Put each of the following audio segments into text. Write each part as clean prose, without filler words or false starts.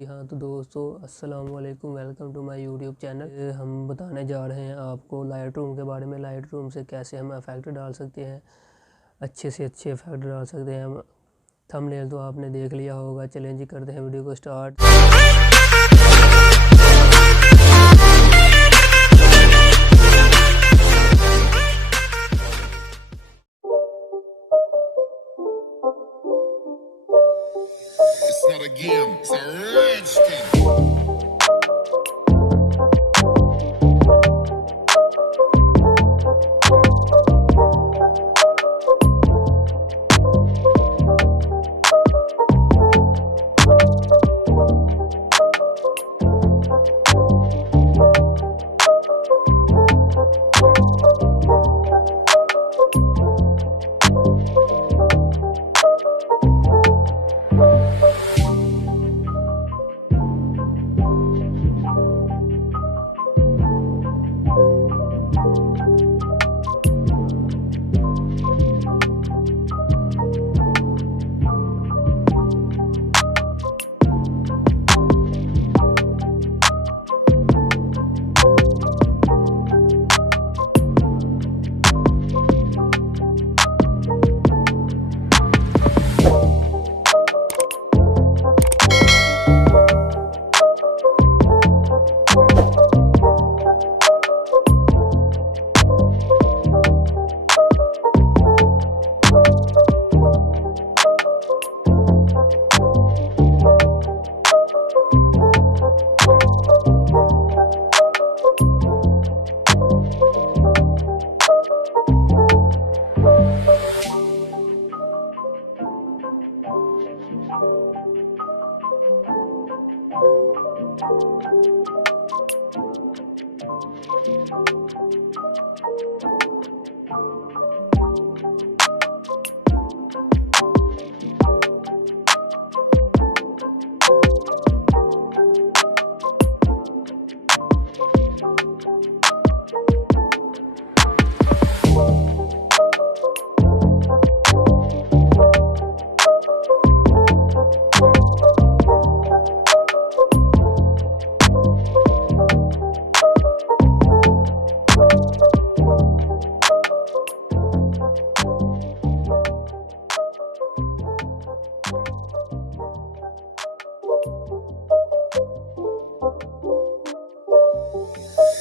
जी हाँ, तो दोस्तों अस्सलाम वालेकुम, welcome to my YouTube channel. हम बताने जा रहे हैं आपको लाइट रूम के बारे में। लाइट रूम से कैसे हम इफ़ेक्ट डाल सकते हैं, अच्छे से अच्छे इफ़ेक्ट डाल सकते हैं हम। थंबनेल तो आपने देख लिया होगा। चलें जी, करते हैं वीडियो को start. It's not a game, it's a rich thing.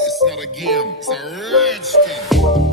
It's not a game, it's a rich thing.